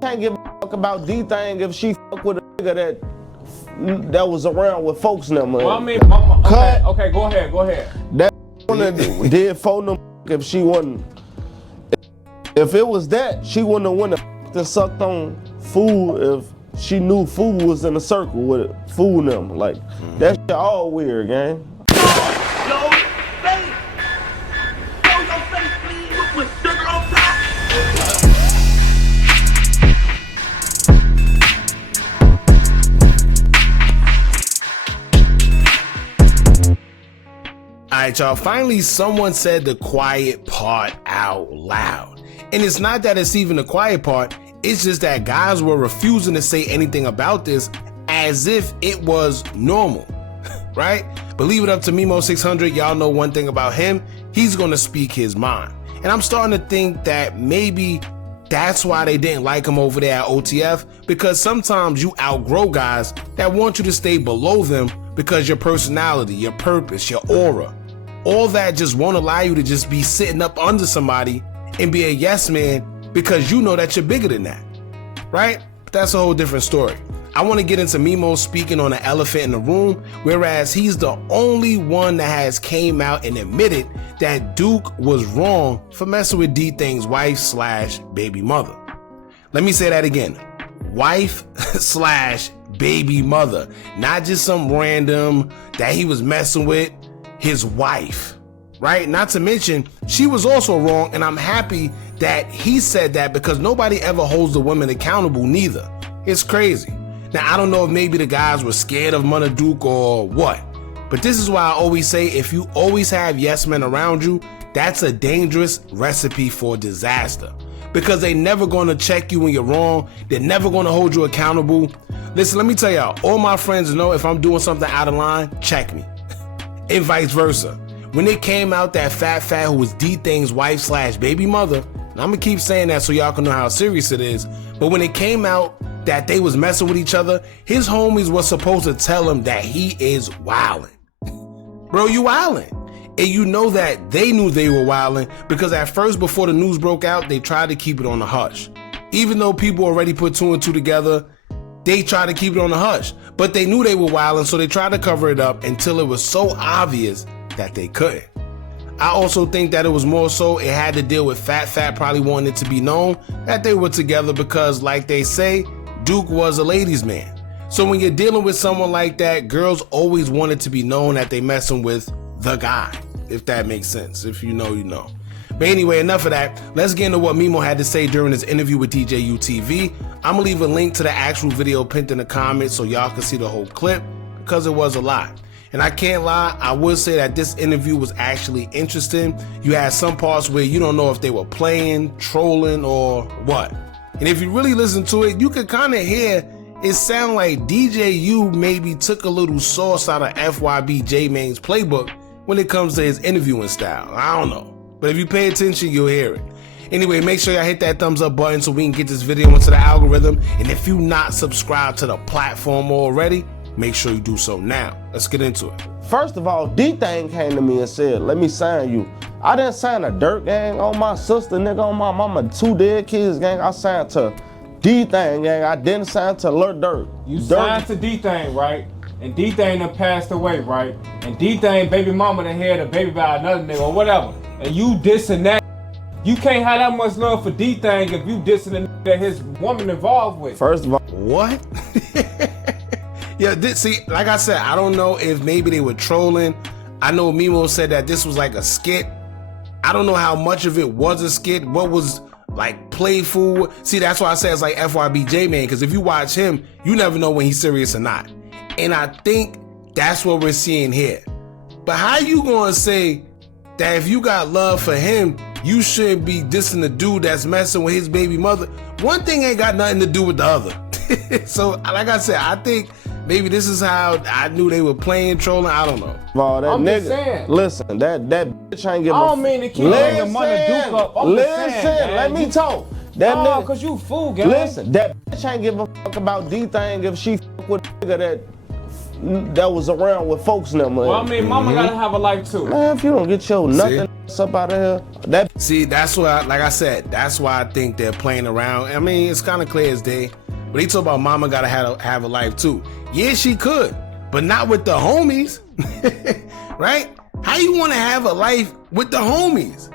can't give a fuck about DThang if she fuck with a nigga that was around with folks now, man. Well, I mean, okay, go ahead. That one did phone them if she wasn't. If it was that, she wouldn't have went and sucked on food if she knew food was in a circle with it, food them. Like, that shit all weird, gang. Alright, y'all, finally someone said the quiet part out loud. And it's not that it's even the quiet part, it's just that guys were refusing to say anything about this as if it was normal, right? But leave it up to Memo600, y'all know one thing about him, he's gonna speak his mind. And I'm starting to think that maybe that's why they didn't like him over there at OTF, because sometimes you outgrow guys that want you to stay below them because your personality, your purpose, your aura, all that just won't allow you to just be sitting up under somebody and be a yes man because you know that you're bigger than that, right? But that's a whole different story. I want to get into Memo speaking on the elephant in the room, whereas he's the only one that has came out and admitted that Duke was wrong for messing with DThang's wife / baby mother. Let me say that again. Wife / baby mother, not just some random that he was messing with, his wife, right? Not to mention, she was also wrong, and I'm happy that he said that because nobody ever holds the women accountable neither. It's crazy. Now, I don't know if maybe the guys were scared of Munna Duke or what, but this is why I always say if you always have yes men around you, that's a dangerous recipe for disaster because they never gonna check you when you're wrong. They're never gonna hold you accountable. Listen, let me tell y'all, all my friends know if I'm doing something out of line, check me. And vice versa. When it came out that Fat who was DThang's wife / baby mother, and I'm gonna keep saying that so y'all can know how serious it is, but when it came out that they was messing with each other, his homies was supposed to tell him that he is wildin'. Bro, you wildin'. And you know that they knew they were wildin' because at first before the news broke out, they tried to keep it on the hush. Even though people already put 2 and 2 together, they tried to keep it on the hush. But they knew they were wildin', so they tried to cover it up until it was so obvious that they couldn't. I also think that it was more so it had to deal with Fat probably wanting it to be known that they were together because, like they say, Duke was a ladies' man. So when you're dealing with someone like that, girls always want it to be known that they messing with the guy, if that makes sense. If you know, you know. But anyway, enough of that. Let's get into what Memo had to say during his interview with DJ UTV. I'm gonna leave a link to the actual video pinned in the comments so y'all can see the whole clip because it was a lot. And I can't lie, I would say that this interview was actually interesting. You had some parts where you don't know if they were playing, trolling, or what. And if you really listen to it, you could kind of hear it sound like DJ U maybe took a little sauce out of FYB J-Mane's playbook when it comes to his interviewing style. I don't know. But if you pay attention, you'll hear it. Anyway, make sure y'all hit that thumbs up button so we can get this video into the algorithm. And if you not subscribed to the platform already, make sure you do so now. Let's get into it. First of all, DThang came to me and said, let me sign you. I didn't sign a dirt gang on my sister, nigga, on my mama, 2 dead kids gang. I signed to DThang gang. I didn't sign to Lil Durk. You signed to DThang, right? And DThang done passed away, right? And DThang baby mama done had a baby by another nigga or whatever. And you dissing that. You can't have that much love for DThang if you dissing the nigga that his woman involved with. First of all, what? Yeah, see, like I said, I don't know if maybe they were trolling. I know Memo said that this was like a skit. I don't know how much of it was a skit. What was like playful? See, that's why I say it's like FYB J-Man, because if you watch him, you never know when he's serious or not. And I think that's what we're seeing here. But how you gonna say that if you got love for him, you shouldn't be dissing the dude that's messing with his baby mother? One thing ain't got nothing to do with the other. So, like I said, I think maybe this is how I knew they were playing, trolling. I don't know. Oh, that I'm nigga, just saying. Listen, that bitch ain't give I don't mean to keep bringing Munna Duke up. I'm just saying, let me talk. That nigga, cause you fool, gang. Listen, that bitch ain't give a fuck about DThang if she fuck with a nigga that was around with folks now, man. Well, I mean, mama gotta have a life too. Man, if you don't get your nothing up out of here. That See, that's why, like I said, that's why I think they're playing around. I mean, it's kind of clear as day. But he talk about mama gotta have a life too. Yeah, she could, but not with the homies, right? How you want to have a life with the homies?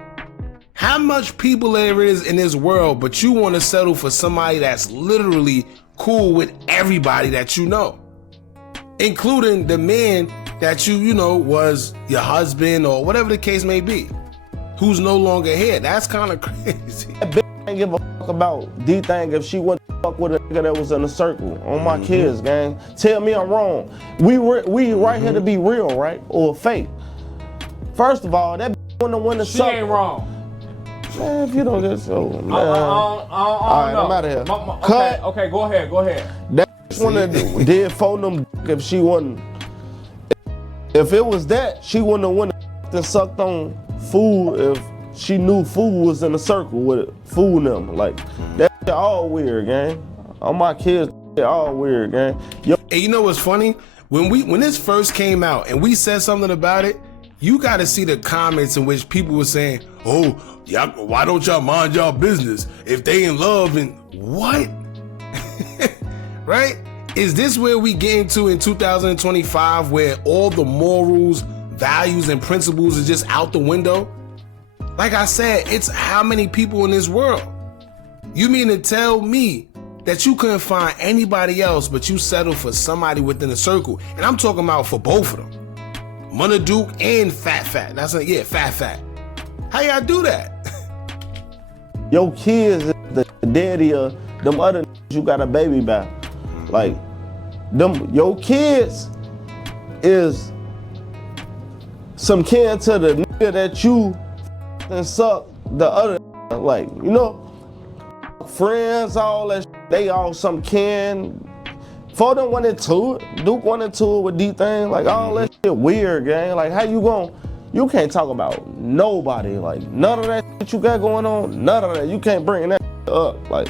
How much people there is in this world, but you want to settle for somebody that's literally cool with everybody that you know, including the man that you know was your husband or whatever the case may be, who's no longer here. That's kind of crazy. That bitch ain't give a fuck about DThang if she wouldn't fuck with a nigga that was in a circle. On my kids, gang. Tell me I'm wrong. We right here to be real, right? Or fake. First of all, that bitch wouldn't win the circle. She ain't wrong. Man, if you don't get so, man. All right, I'm out of here. Okay, go ahead. That one did phone them if she wasn't. If it was that, she wouldn't have went and sucked on food if she knew food was in a circle with food in them. Like, that shit all weird, gang. All my kids, they all weird, gang. Yo. And you know what's funny? When this first came out and we said something about it, you got to see the comments in which people were saying, "Oh, y'all, why don't y'all mind y'all business if they in love?" And what? Right? Is this where we get into in 2025, where all the morals, values, and principles is just out the window? Like I said, it's how many people in this world? You mean to tell me that you couldn't find anybody else but you settled for somebody within a circle? And I'm talking about for both of them. Munna Duke and Fat. That's Fat. How y'all do that? Your kids is the daddy of them other you got a baby by. Like, your kids is some kin to the nigga that you and suck the other, like, you know, friends, all that shit, they all some kin. For them went into it, Duke went into it with DThang, like all that shit weird, gang. Like, how you can't talk about nobody, like none of that shit you got going on, none of that, you can't bring that up, like,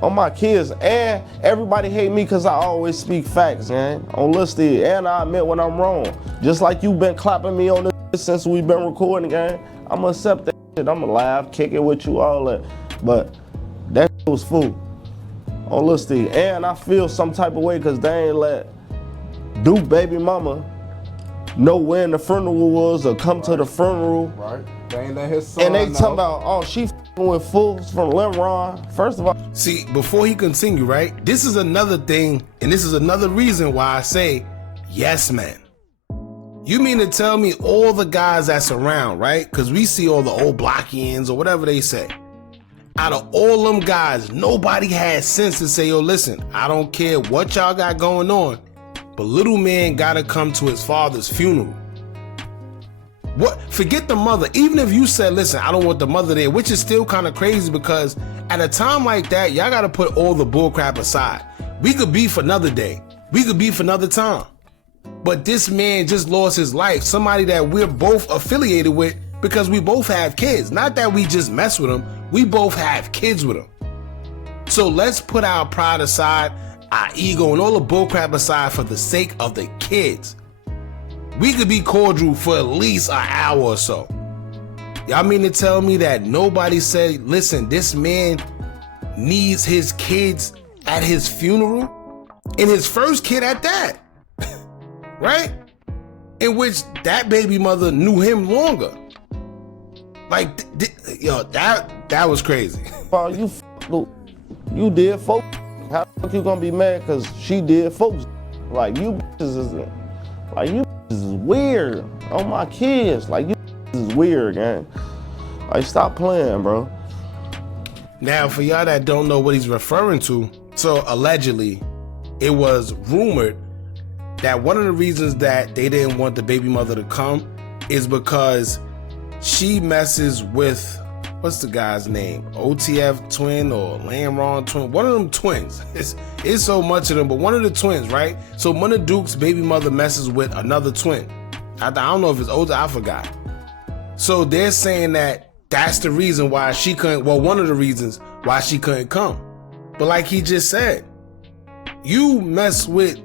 on my kids. And everybody hate me because I always speak facts, man, on Listed, and I admit when I'm wrong. Just like you been clapping me on this since we've been recording, gang. I'ma accept that shit, I'ma laugh, kick it with you, all that. But that shit was fool. On Listed. And I feel some type of way because they ain't let Duke baby mama know when the funeral was or come to the funeral. Right. They ain't let his son and they know. talking about, oh, she f***ing with fools from Lemron. First of all. See, before he continue, right? This is another thing, and this is another reason why I say, yes, man. You mean to tell me all the guys that's around, right? Because we see all the old blockians or whatever they say. Out of all them guys, nobody has sense to say, yo, listen, I don't care what y'all got going on, but little man gotta come to his father's funeral. What? Forget the mother. Even if you said, listen, I don't want the mother there, which is still kind of crazy because at a time like that, y'all gotta put all the bullcrap aside. We could beef another day. We could beef another time. But this man just lost his life. Somebody that we're both affiliated with because we both have kids. Not that we just mess with them. We both have kids with them. So let's put our pride aside, our ego, and all the bullcrap aside for the sake of the kids. We could be cordial for at least an hour or so. Y'all mean to tell me that nobody said, listen, this man needs his kids at his funeral? And his first kid at that. Right? In which that baby mother knew him longer. Like, yo, that was crazy. Oh, you did folks. How the fuck you gonna be mad because she did folks? Like, you bitches is weird on my kids. Like, you is weird, gang. Like, stop playing, bro. Now, for y'all that don't know what he's referring to, so allegedly, it was rumored that one of the reasons that they didn't want the baby mother to come is because she messes with, what's the guy's name? OTF twin or Lamron twin? One of them twins. It's so much of them, but one of the twins, right? So Munna Duke's baby mother messes with another twin. I don't know if it's older, I forgot. So they're saying that that's the reason why she couldn't, well, one of the reasons why she couldn't come. But like he just said, you mess with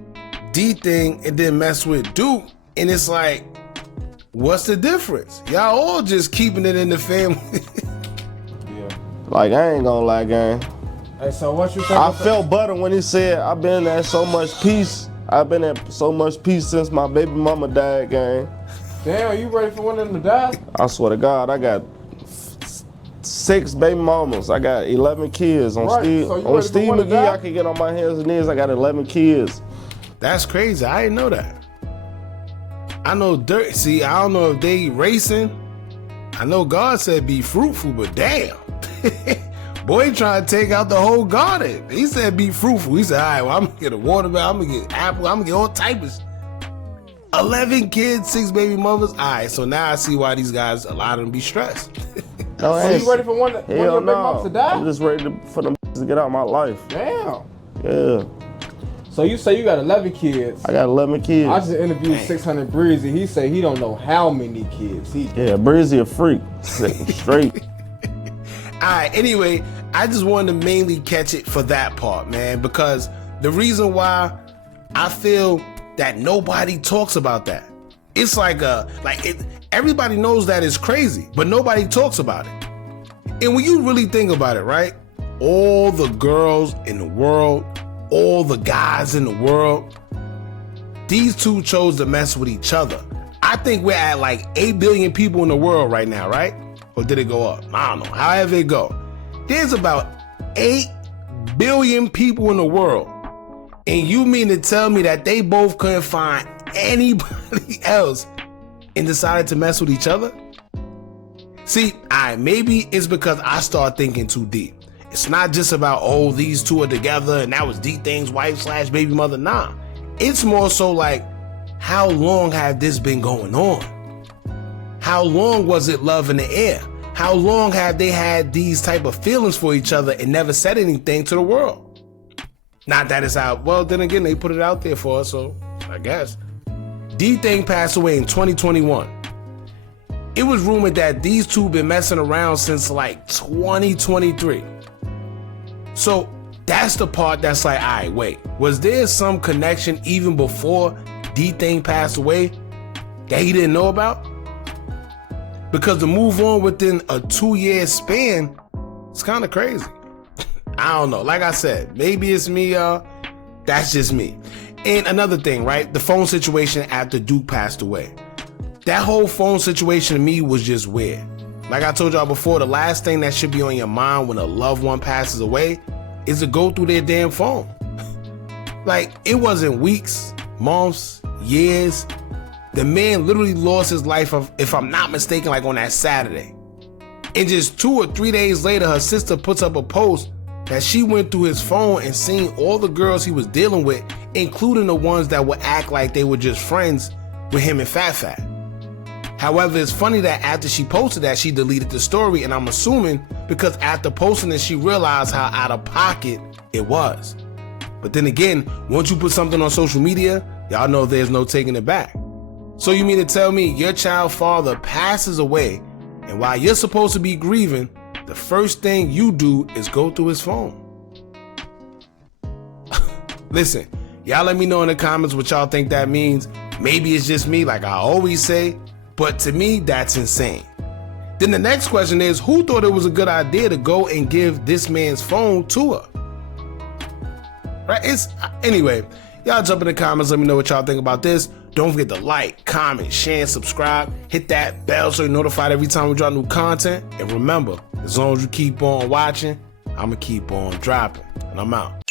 DThang and then mess with Duke, and it's like, What's the difference? Y'all all just keeping it in the family. Yeah. Like, I ain't gonna lie, gang. Hey, so what you think? I felt better when he said, I've been at so much peace. I've been at so much peace since my baby mama died, gang. Damn, you ready for one of them to die? I swear to God, I got 6 baby mamas. I got 11 kids. On Right, Steve, so you on ready for Steve one to McGee, die? I can get on my hands and knees. I got 11 kids. That's crazy. I didn't know that. I know dirt. See, I don't know if they racing. I know God said be fruitful, but damn. Boy trying to take out the whole garden. He said be fruitful. He said, all right, well, I'm gonna get a watermelon, I'm gonna get apple, I'm gonna get all types. 11 kids, 6 baby mothers. All right, so now I see why these guys, a lot of them be stressed. No, So you ready for one of your big mamas to die? I'm just ready for them to get out of my life. Damn. Yeah, So you say you got 11 kids. I got 11 kids. I just interviewed 600 Breezy. He said he don't know how many kids. Yeah, Breezy a freak. Straight. All right, anyway, I just wanted to mainly catch it for that part, man, because the reason why I feel that nobody talks about that. It's everybody knows that it's crazy, but nobody talks about it. And when you really think about it, right? All the girls in the world, all the guys in the world, these two chose to mess with each other. I think we're at like 8 billion people in the world right now, right? Or did it go up? I don't know. However it go. There's about 8 billion people in the world. And you mean to tell me that they both couldn't find anybody else and decided to mess with each other? See, maybe it's because I start thinking too deep. It's not just about, oh, these two are together and that was DThang's wife / baby mother. Nah, it's more so like, how long have this been going on? How long was it love in the air? How long have they had these type of feelings for each other and never said anything to the world? Not that it's out. Well, then again, they put it out there for us, so I guess. DThang passed away in 2021. It was rumored that these two been messing around since like 2023. So that's the part that's like, all right, wait, was there some connection even before DThang passed away that he didn't know about? Because to move on within a 2-year span, it's kind of crazy. I don't know. Like I said, maybe it's me, y'all. That's just me. And another thing, right? The phone situation after Duke passed away. That whole phone situation to me was just weird. Like I told y'all before, the last thing that should be on your mind when a loved one passes away is to go through their damn phone. Like, it wasn't weeks, months, years. The man literally lost his life, if I'm not mistaken, like on that Saturday. And just 2 or 3 days later, her sister puts up a post that she went through his phone and seen all the girls he was dealing with, including the ones that would act like they were just friends with him and Fat Fat. However, it's funny that after she posted that, she deleted the story, and I'm assuming because after posting it, she realized how out of pocket it was. But then again, once you put something on social media, y'all know there's no taking it back. So you mean to tell me your child's father passes away, and while you're supposed to be grieving, the first thing you do is go through his phone? Listen, y'all let me know in the comments what y'all think that means. Maybe it's just me, like I always say, but to me, that's insane. Then the next question is, who thought it was a good idea to go and give this man's phone to her? Right? Anyway, y'all jump in the comments, let me know what y'all think about this. Don't forget to like, comment, share, and subscribe. Hit that bell so you're notified every time we drop new content. And remember, as long as you keep on watching, I'ma keep on dropping. And I'm out.